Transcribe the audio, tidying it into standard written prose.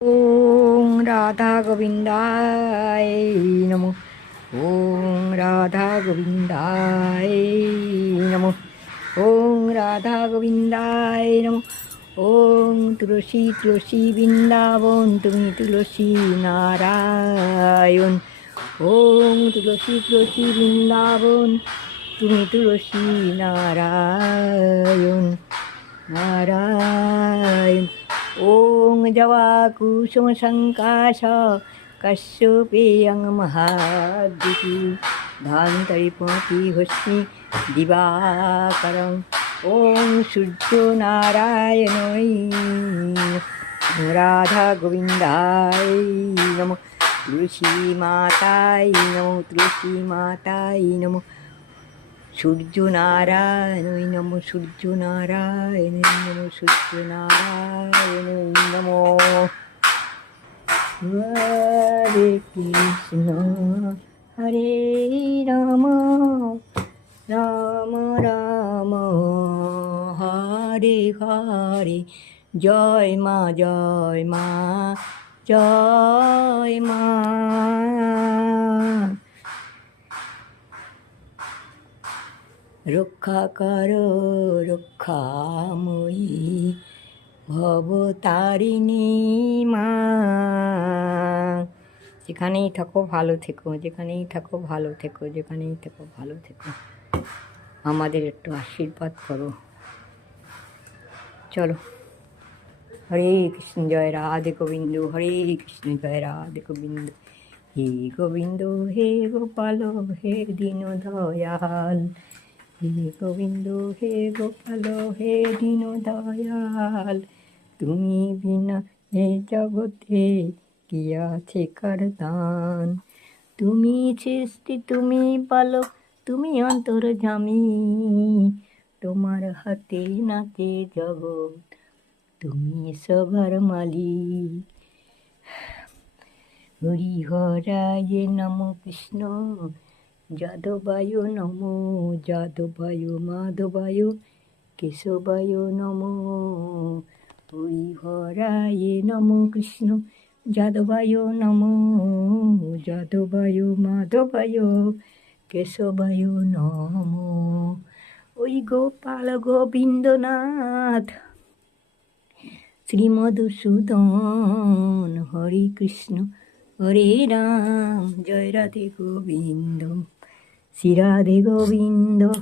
ওং রাধা গোবিন্দায় নমঃ। ওং রাধা গোবিন্দায় নমঃ। ওং রাধা গোবিন্দায় নমঃ। ওং তুলসী তুলসী বৃন্দাবন তুমি তুলসী নারায়ণ। ওং তুলসী তুলসী বৃন্দাবন তুমি তুলসী নারায়ণ নারায়ণ। ওং জবা কুসুম সংকাশ কশ্যপেয়ং মহাদ্যুতি ধান্তরিপতি হস্মি দিবাকরং। ওং সূর্য নারায়ণৈ রাধা গোবিন্দায় নমঃ। তুলসী মাতায় নমঃ। তুলসী মাতায় নমঃ। সূর্য নারায়ণৈ নমঃ। সূর্য নারায়ণৈ নমঃ। সূর্য নারায়ণৈ নমঃ। হরে কৃষ্ণ হরে রাম রাম রাম হরে হরে। জয় মা জয় মা জয় মা। রক্ষা করো রক্ষাময়ী ভবতারিণী মা। যেখানেই থাকো ভালো থেকো, যেখানেই থাকো ভালো থেকো, যেখানেই থাকো ভালো থেকো। আমাদের একটু আশীর্বাদ করো। চলো। হরে কৃষ্ণ জয় রাধে গোবিন্দ। হরে কৃষ্ণ জয় রাধে গোবিন্দ। হে গোবিন্দ হে গোপাল হে দীন দয়াল। হে গোবিন্দ হে গোপাল হে দীন দয়াল। তুমি বিনা এ জগতে কি আছে কার দান। তুমি সৃষ্টি তুমি পালক তুমি অন্তর্যামী। তোমার হাতে নাচে জগৎ তুমি সবার মালিক। হরি হরায় নম কৃষ্ণ যাদবায় নম। যাদবায় মাধবায় কেশবায় নম। হরি হরায় নম কৃষ্ণ যাদবায় নম। যাদবায় মাধবায় কেশবায় নম। ওই গোপাল গোবিন্দনাথ শ্রীমধুসূদন। হরে কৃষ্ণ হরে রাম জয় রাধে গোবিন্দ। শ্রী রাধে গোবিন্দ।